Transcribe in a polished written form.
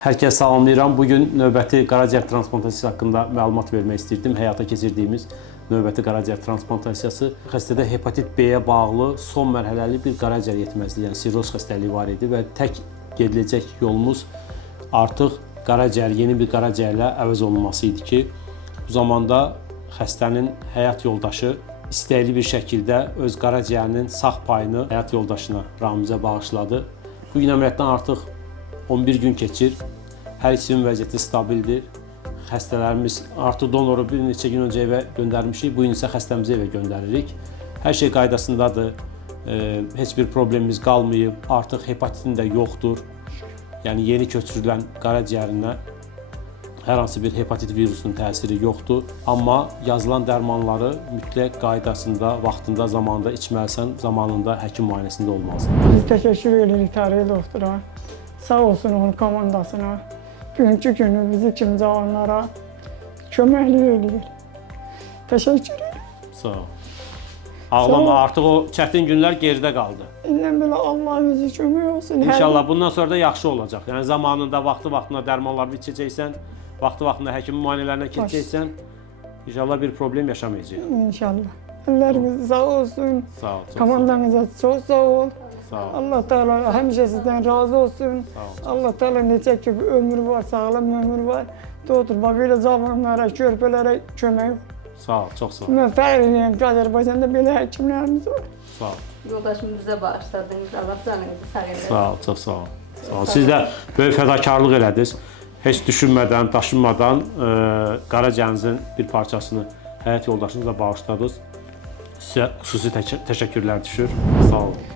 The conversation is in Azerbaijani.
Hər kəs salamlayıram. Bugün növbəti qaraciyər transplantasiyası haqqında məlumat vermək istirdim. Həyata keçirdiyimiz növbəti qaraciyər transplantasiyası xəstədə hepatit B-yə bağlı son mərhələli bir qaraciyər yetməzliyi, yəni sirroz xəstəliyi var idi və tək gediləcək yolumuz artıq qaraciyər, yeni bir qaraciyərlə əvəz olunması idi ki, bu zamanda xəstənin həyat yoldaşı istəkli bir şəkildə öz qaraciyərinin sağ payını həyat yoldaşına, Ramizə bağışladı. Bu gün əməliyyatdan artıq 11 gün keçir. Hər ikisinin vəziyyəti stabildir. Xəstələrimiz artıq donoru bir neçə gün öncə evə göndərmişik. Bu gün isə xəstəmizi evə göndəririk. Hər şey qaydasındadır. Heç bir problemimiz qalmayıb. Artıq hepatitin də yoxdur. Yəni yeni köçürülən qaraciyərinə hər hansı bir hepatit virusunun təsiri yoxdur. Amma yazılan dərmanları mütləq qaydasında, vaxtında, zamanında içməlisən, zamanında həkim müayinəsində olmalısan. Biz təşəkkür edirik tarih doktora. Sağ olsun onun komandasına. Günkü günü bizi kimi cavanlara köməklik edir. Təşəkkür ederim. Sağ ol. Ağlama, artıq o çətin günlər geridə qaldı. İndən belə Allah özü kömək olsun. İnşallah bundan sonra da yaxşı olacaq. Yəni zamanında, vaxtı-vaxtına dərmanlarını içəcəksən, vaxtı-vaxtına həkimin müayinələrinə keçəcəksən, inşallah bir problem yaşamayacağıq. İnşallah. Əlləriniz sağ olsun. Sağ ol. Komandanıza çox sağ ol. Sağ ol. Allah Teala həmişə sizdən razı olsun. Sağ ol. Allah Teala necə ki ömür var, sağlam ömür var. Doktor, belə cavanlara, körpələrə kömək. Sağ ol, çox sağ ol. Mən fəxr edirəm ki, Azərbaycanda belə həkimlərimiz var. Sağ ol. Yoldaşım bizə bağışladınız, Allah canınızı sağ eləsin. Sağ ol, çox sağ ol. Sağ ol. Siz də böyük fədakarlıq elədiniz. Heç düşünmədən, daşınmadan qaraciyərinizin bir parçasını həyat yoldaşınızla bağışladınız. Sizə xüsusi təşəkkürlər düşür. Sağ olun.